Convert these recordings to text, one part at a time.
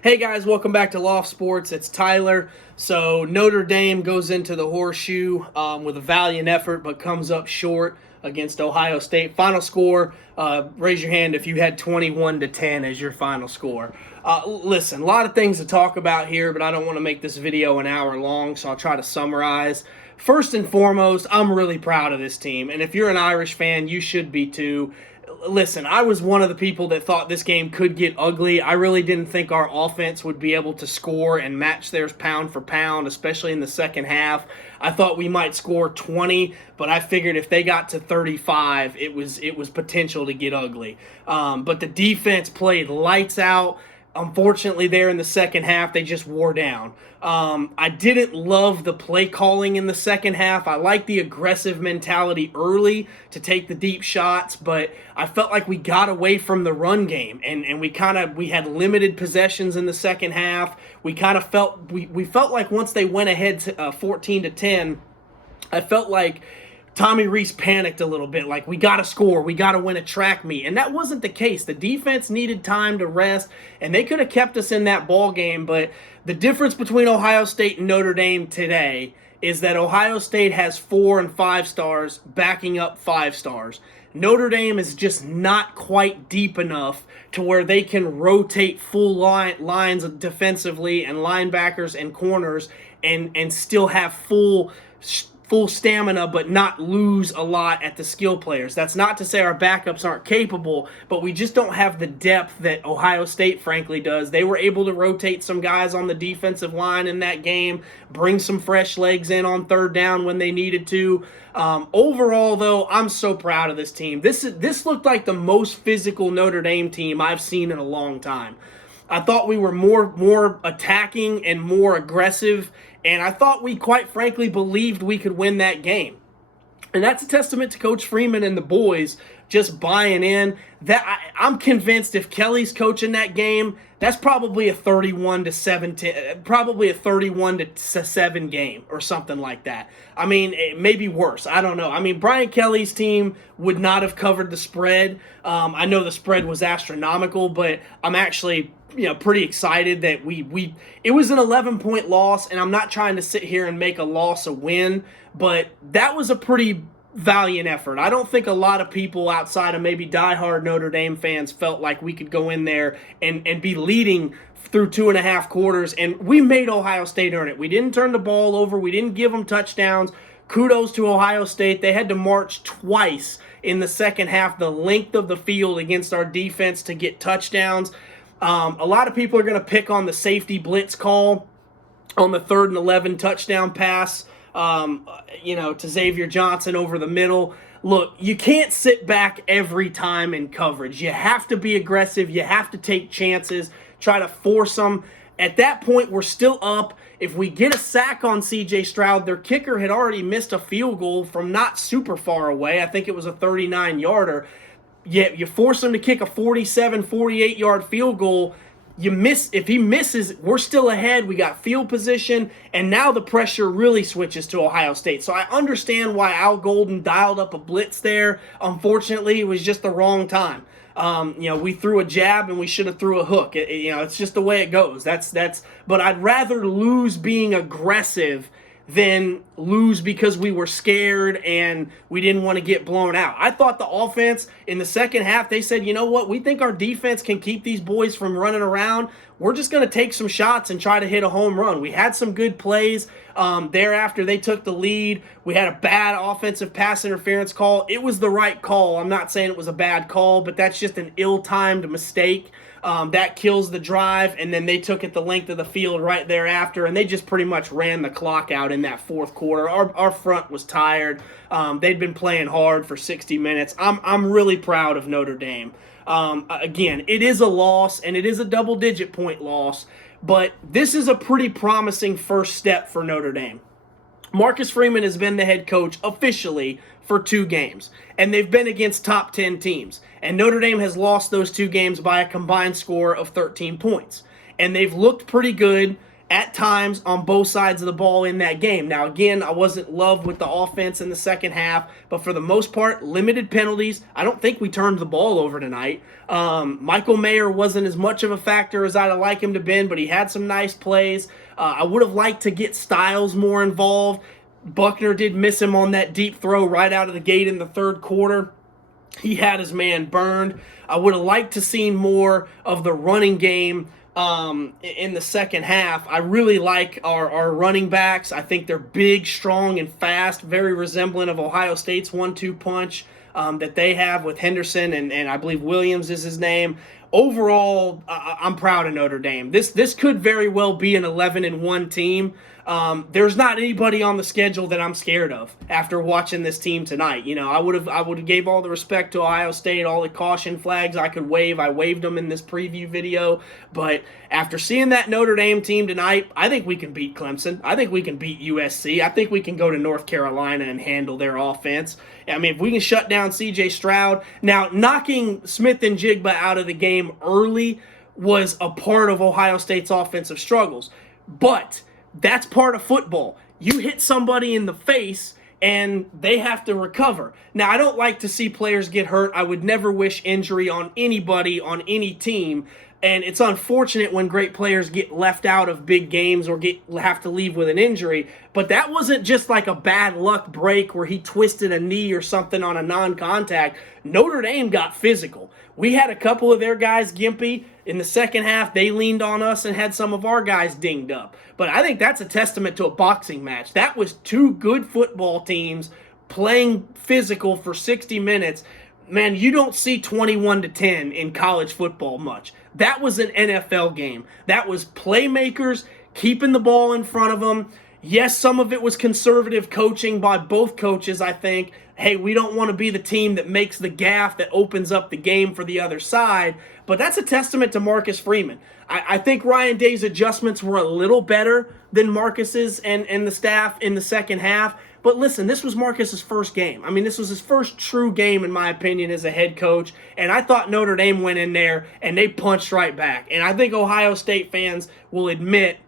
Hey guys, welcome back to Loft Sports. It's Tyler. So Notre Dame goes into the horseshoe with a valiant effort, but comes up short against Ohio State. Final score: raise your hand if you had 21-10 as your final score. Listen, a lot of things to talk about here, but I don't want to make this video an hour long, so I'll try to summarize. First and foremost, I'm really proud of this team, and if you're an Irish fan, you should be too. Listen, I was one of the people that thought this game could get ugly. I really didn't think our offense would be able to score and match theirs pound for pound, especially in the second half. I thought we might score 20, but I figured if they got to 35, it was potential to get ugly. But the defense played lights out. Unfortunately, there in the second half, they just wore down. I didn't love the play calling in the second half. I like the aggressive mentality early to take the deep shots, but I felt like we got away from the run game, and we had limited possessions in the second half. We kind of felt we felt like once they went ahead 14-10, I felt like Tommy Rees panicked a little bit, like we got to score, we got to win a track meet, and that wasn't the case. The defense needed time to rest, and they could have kept us in that ball game, but the difference between Ohio State and Notre Dame today is that Ohio State has 4 and 5 stars backing up 5 stars. Notre Dame is just not quite deep enough to where they can rotate full lines defensively and linebackers and corners and still have full stamina but not lose a lot at the skill players. That's not to say our backups aren't capable, but we just don't have the depth that Ohio State frankly does. They were able to rotate some guys on the defensive line in that game, bring some fresh legs in on third down when they needed to. Overall, though, I'm so proud of this team. This looked like the most physical Notre Dame team I've seen in a long time. I thought we were more attacking and more aggressive, and I thought we quite frankly believed we could win that game. And that's a testament to Coach Freeman and the boys just buying in. I'm convinced if Kelly's coaching that game, that's probably a 31-7, probably a 31-7 game or something like that. I mean, maybe worse. I don't know. I mean, Brian Kelly's team would not have covered the spread. I know the spread was astronomical, but I'm actually pretty excited that it was an 11-point loss, and I'm not trying to sit here and make a loss a win, but that was a pretty valiant effort. I don't think a lot of people outside of maybe diehard Notre Dame fans felt like we could go in there and be leading through 2.5 quarters, and we made Ohio State earn it. We didn't turn the ball over. We didn't give them touchdowns. Kudos to Ohio State. They had to march twice in the second half the length of the field against our defense to get touchdowns. A lot of people are going to pick on the safety blitz call on the 3rd and 11 touchdown pass, to Xavier Johnson over the middle. Look, you can't sit back every time in coverage. You have to be aggressive. You have to take chances, try to force them. At that point, we're still up. If we get a sack on C.J. Stroud, their kicker had already missed a field goal from not super far away. I think it was a 39-yarder. You force him to kick a 47, 48-yard field goal. If he misses, we're still ahead. We got field position, and now the pressure really switches to Ohio State. So I understand why Al Golden dialed up a blitz there. Unfortunately, it was just the wrong time. We threw a jab and we should have threw a hook. It's just the way it goes. But I'd rather lose being aggressive than lose because we were scared and we didn't want to get blown out. I thought the offense in the second half, they said, you know what, we think our defense can keep these boys from running around. We're just going to take some shots and try to hit a home run. We had some good plays. Thereafter, they took the lead. We had a bad offensive pass interference call. It was the right call. I'm not saying it was a bad call, but that's just an ill-timed mistake. That kills the drive, and then they took it the length of the field right thereafter, and they just pretty much ran the clock out in that fourth quarter. Our front was tired. They'd been playing hard for 60 minutes. I'm really proud of Notre Dame. Again, it is a loss, and it is a double-digit point loss, but this is a pretty promising first step for Notre Dame. Marcus Freeman has been the head coach officially for 2 games, and they've been against top 10 teams. And Notre Dame has lost those 2 games by a combined score of 13 points. And they've looked pretty good, at times on both sides of the ball in that game. Now, again, I wasn't loved with the offense in the second half, but for the most part, limited penalties. I don't think we turned the ball over tonight. Michael Mayer wasn't as much of a factor as I'd like him to be, but he had some nice plays. I would have liked to get Styles more involved. Buckner did miss him on that deep throw right out of the gate in the third quarter. He had his man burned. I would have liked to see more of the running game in the second half. I really like our running backs. I think they're big, strong, and fast, very resemblant of Ohio State's 1-2 punch that they have with Henderson, and I believe Williams is his name. Overall, I'm proud of Notre Dame. This could very well be an 11-1 team. There's not anybody on the schedule that I'm scared of after watching this team tonight. You know, I would have gave all the respect to Ohio State, all the caution flags I could wave. I waved them in this preview video, but after seeing that Notre Dame team tonight, I think we can beat Clemson. I think we can beat USC. I think we can go to North Carolina and handle their offense. I mean, if we can shut down C.J. Stroud. Now, knocking Smith and Jigba out of the game early was a part of Ohio State's offensive struggles, but that's part of football. You hit somebody in the face and they have to recover. Now, I don't like to see players get hurt. I would never wish injury on anybody on any team. And it's unfortunate when great players get left out of big games or have to leave with an injury. But that wasn't just like a bad luck break where he twisted a knee or something on a non-contact. Notre Dame got physical. We had a couple of their guys gimpy. In the second half, they leaned on us and had some of our guys dinged up. But I think that's a testament to a boxing match. That was two good football teams playing physical for 60 minutes. Man, you don't see 21-10 in college football much. That was an NFL game. That was playmakers keeping the ball in front of them. Yes, some of it was conservative coaching by both coaches, I think. Hey, we don't want to be the team that makes the gaffe that opens up the game for the other side. But that's a testament to Marcus Freeman. I think Ryan Day's adjustments were a little better than Marcus's and the staff in the second half. But listen, this was Marcus's first game. I mean, this was his first true game, in my opinion, as a head coach. And I thought Notre Dame went in there and they punched right back. And I think Ohio State fans will admit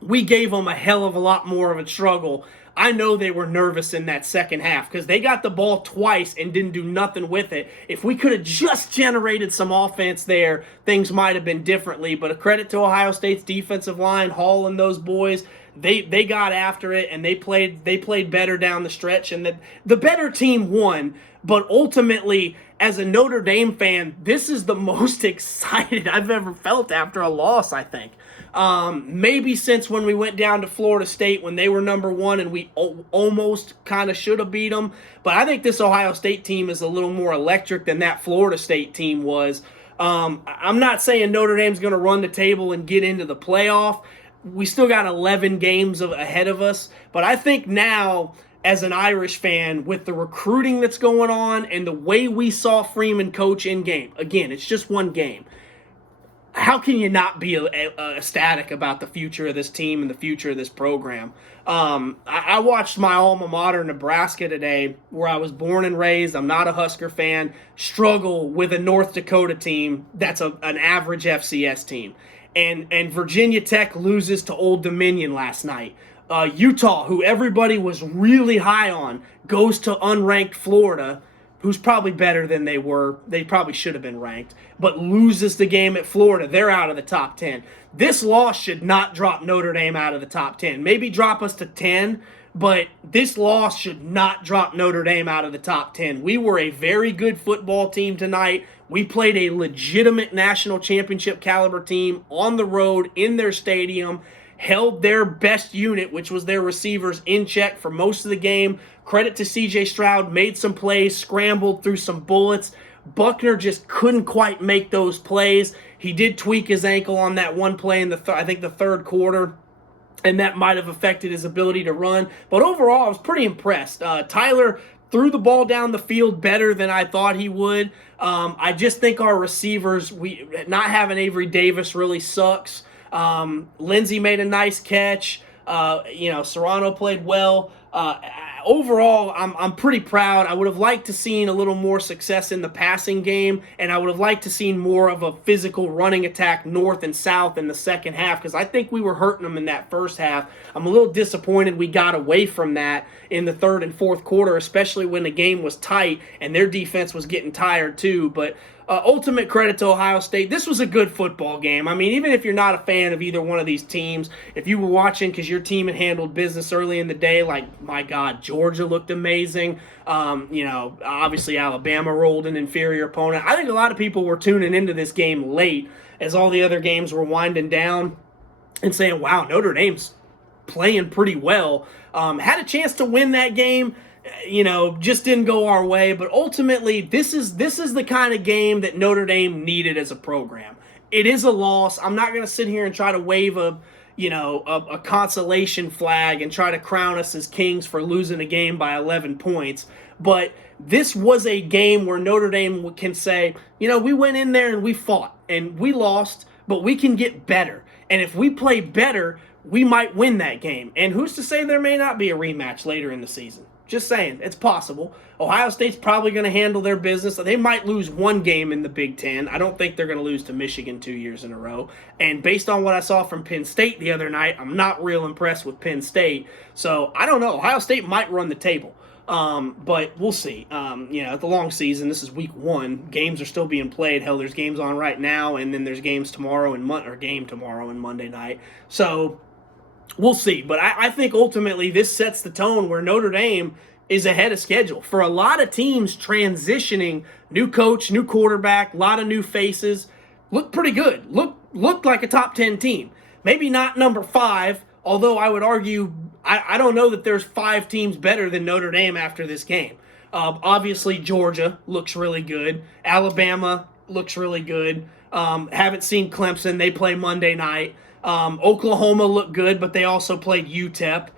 we gave them a hell of a lot more of a struggle. I know they were nervous in that second half because they got the ball twice and didn't do nothing with it. If we could have just generated some offense there, things might have been differently. But a credit to Ohio State's defensive line, Hall and those boys. They got after it and they played better down the stretch, and the better team won. But ultimately, as a Notre Dame fan, this is the most excited I've ever felt after a loss, I think. Maybe since when we went down to Florida State when they were number one and we almost kind of should have beat them. But I think this Ohio State team is a little more electric than that Florida State team was. I'm not saying Notre Dame's going to run the table and get into the playoff. We still got 11 games ahead of us. But I think now, as an Irish fan, with the recruiting that's going on and the way we saw Freeman coach in game, again, it's just one game. How can you not be ecstatic about the future of this team and the future of this program? I watched my alma mater, Nebraska, today, where I was born and raised. I'm not a Husker fan. Struggle with a North Dakota team that's an average FCS team. And Virginia Tech loses to Old Dominion last night. Utah, who everybody was really high on, goes to unranked Florida, who's probably better than they were. They probably should have been ranked, but loses the game at Florida. They're out of the top 10. This loss should not drop Notre Dame out of the top 10. Maybe drop us to 10, but this loss should not drop Notre Dame out of the top 10. We were a very good football team tonight. We played a legitimate national championship caliber team on the road in their stadium, held their best unit, which was their receivers, in check for most of the game. Credit to C.J. Stroud, made some plays, scrambled through some bullets. Buckner just couldn't quite make those plays. He did tweak his ankle on that one play in the third quarter, and that might have affected his ability to run. But overall, I was pretty impressed. Tyler threw the ball down the field better than I thought he would. I just think our receivers, not having Avery Davis really sucks. Lindsey made a nice catch. Serrano played well. overall, I'm pretty proud. I would have liked to seen a little more success in the passing game, and I would have liked to seen more of a physical running attack north and south in the second half, because I think we were hurting them in that first half. I'm a little disappointed we got away from that in the third and fourth quarter, especially when the game was tight and their defense was getting tired too. But ultimate credit to Ohio State. This was a good football game. I mean, even if you're not a fan of either one of these teams, if you were watching because your team had handled business early in the day, like, my God, Georgia looked amazing. Obviously Alabama rolled an inferior opponent. I think a lot of people were tuning into this game late as all the other games were winding down and saying, wow, Notre Dame's playing pretty well. Had a chance to win that game. Just didn't go our way. But ultimately, this is the kind of game that Notre Dame needed as a program. It is a loss. I'm not going to sit here and try to wave a consolation flag and try to crown us as kings for losing a game by 11 points. But this was a game where Notre Dame can say, we went in there and we fought and we lost, but we can get better. And if we play better, we might win that game. And who's to say there may not be a rematch later in the season? Just saying, it's possible. Ohio State's probably going to handle their business. They might lose one game in the Big Ten. I don't think they're going to lose to Michigan 2 years in a row. And based on what I saw from Penn State the other night, I'm not real impressed with Penn State. So I don't know. Ohio State might run the table. But we'll see. At the long season, this is week 1. Games are still being played. Hell, there's games on right now, and then there's games tomorrow and game tomorrow and Monday night. So we'll see. But I think ultimately this sets the tone where Notre Dame is ahead of schedule. For a lot of teams transitioning, new coach, new quarterback, a lot of new faces, look pretty good. Looked like a top 10 team. Maybe not number 5, although I would argue I don't know that there's 5 teams better than Notre Dame after this game. Obviously, Georgia looks really good. Alabama looks really good. Haven't seen Clemson. They play Monday night. Oklahoma looked good, but they also played UTEP.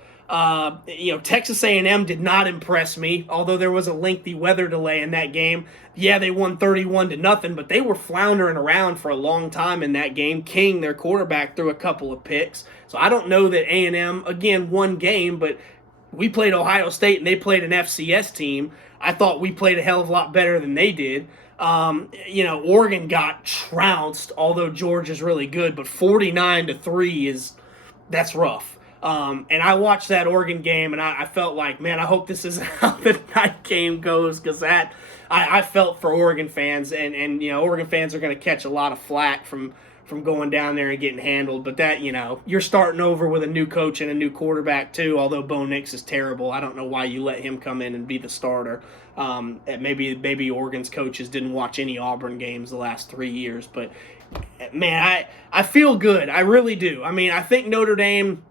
Texas A&M did not impress me, although there was a lengthy weather delay in that game. Yeah, they won 31-0, but they were floundering around for a long time in that game. King, their quarterback, threw a couple of picks. So I don't know that A&M, again, won game, but we played Ohio State and they played an FCS team. I thought we played a hell of a lot better than they did. Oregon got trounced, although Georgia's really good, but 49-3 that's rough. And I watched that Oregon game, and I felt like, man, I hope this isn't how the night game goes, because I felt for Oregon fans, and Oregon fans are going to catch a lot of flack from going down there and getting handled. But that, you're starting over with a new coach and a new quarterback too, although Bo Nix is terrible. I don't know why you let him come in and be the starter. Maybe Oregon's coaches didn't watch any Auburn games the last 3 years. But, man, I feel good. I really do. I mean, I think Notre Dame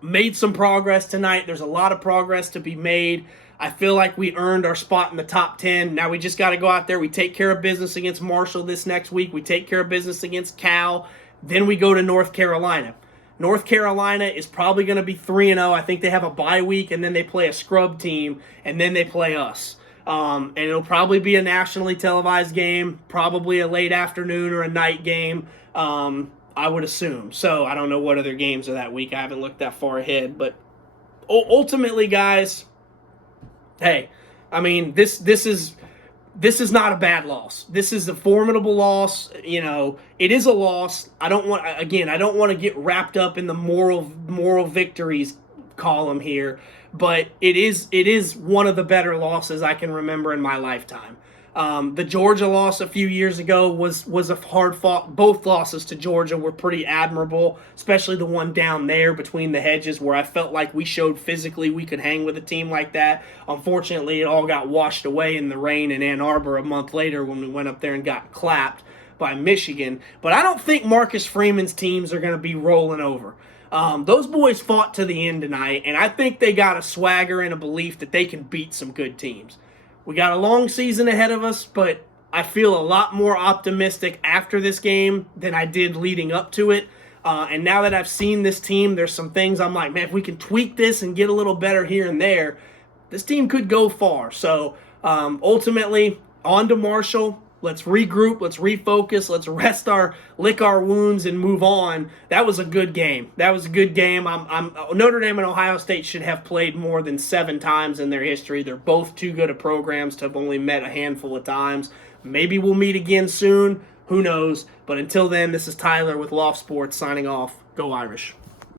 made some progress tonight. There's a lot of progress to be made. I feel like we earned our spot in the top 10. Now we just got to go out there. We take care of business against Marshall this next week. We take care of business against Cal. Then we go to North Carolina. North Carolina is probably going to be 3-0. I think they have a bye week, and then they play a scrub team, and then they play us. And it'll probably be a nationally televised game, probably a late afternoon or a night game. I would assume. So I don't know what other games are that week. I haven't looked that far ahead. But ultimately, guys, hey, I mean, this is not a bad loss. This is a formidable loss. It is a loss. I don't want to get wrapped up in the moral victories column here, but it is one of the better losses I can remember in my lifetime. The Georgia loss a few years ago was a hard fought. Both losses to Georgia were pretty admirable, especially the one down there between the hedges where I felt like we showed physically we could hang with a team like that. Unfortunately, it all got washed away in the rain in Ann Arbor a month later when we went up there and got clapped by Michigan. But I don't think Marcus Freeman's teams are going to be rolling over. Those boys fought to the end tonight, and I think they got a swagger and a belief that they can beat some good teams. We got a long season ahead of us, but I feel a lot more optimistic after this game than I did leading up to it. And now that I've seen this team, there's some things I'm like, man, if we can tweak this and get a little better here and there, this team could go far. So ultimately, on to Marshall. Let's regroup. Let's refocus. Let's lick our wounds and move on. That was a good game. Notre Dame and Ohio State should have played more than 7 times in their history. They're both too good of programs to have only met a handful of times. Maybe we'll meet again soon. Who knows? But until then, this is Tyler with Loft Sports signing off. Go Irish.